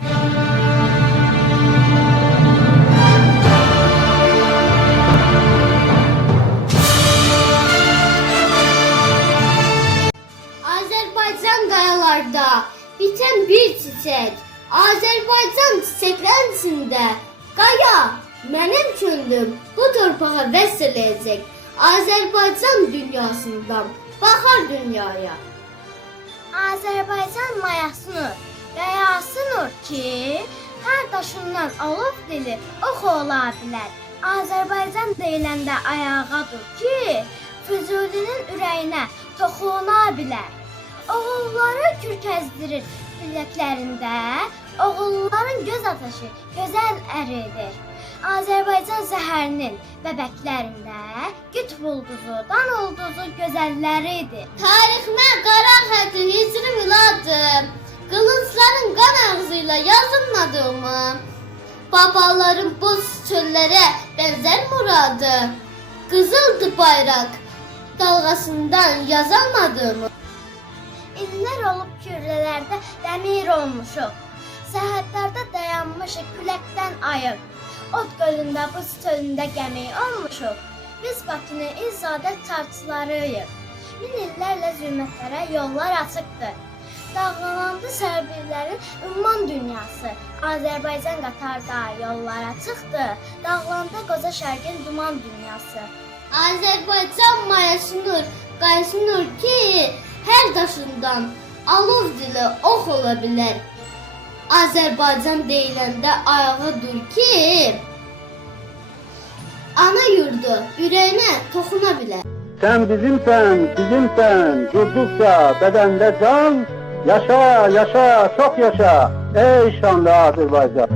Azerbaycan qayalarda bitən bir çiçək. Azərbaycan çiçəklərin içində qaya mənim könlüm bu torpağa vəsl edəcək. Azərbaycan dünyasından baxar dünyaya. Azərbaycan mayası nur ki, hər daşından alov dili ox ola bilər. Azərbaycan deyiləndə ayağa dur ki, Füzulinin ürəyinə toxuna bilər. Oğulları kürkəzdirir billəklərində, oğulların göz ataşı gözəl əridir. Azərbaycan zəhərinin bəbəklərində güt bulduzu, dan ulduzu gözəlləridir. Tariximə qara xətti hicri miladım. Yazılmadığımı. Babaların boz çöllərə bənzər muradı. Qızıldı bayraq dalğasından yazılmadığımı. İllər olub kürrələrdə dəmir olmuşuq. Səhhətlərdə dayanmışıq küləkdən ayıq. Ot gölündə, buz çölündə gəmi olmuşuq. Biz Bakının izadət çarçılarıyıq. Min illərlə zülmətlərə yollar açıqdır. Dağlanandı sərbirlərin ümman dünyası. Azərbaycan qatarda yollara çıxdı. Dağlandı qoza şərqin duman dünyası. Azərbaycan mayası nur, qaysı nur ki, hər daşından alov dili ox ola bilər. Azərbaycan deyiləndə ayağa dur ki, ana yurdu ürəyinə toxuna bilər. Sen bizimsen, bizimsen, durdukça bedende can, yaşa, yaşa, çok yaşa, ey şanlı Azerbaycan.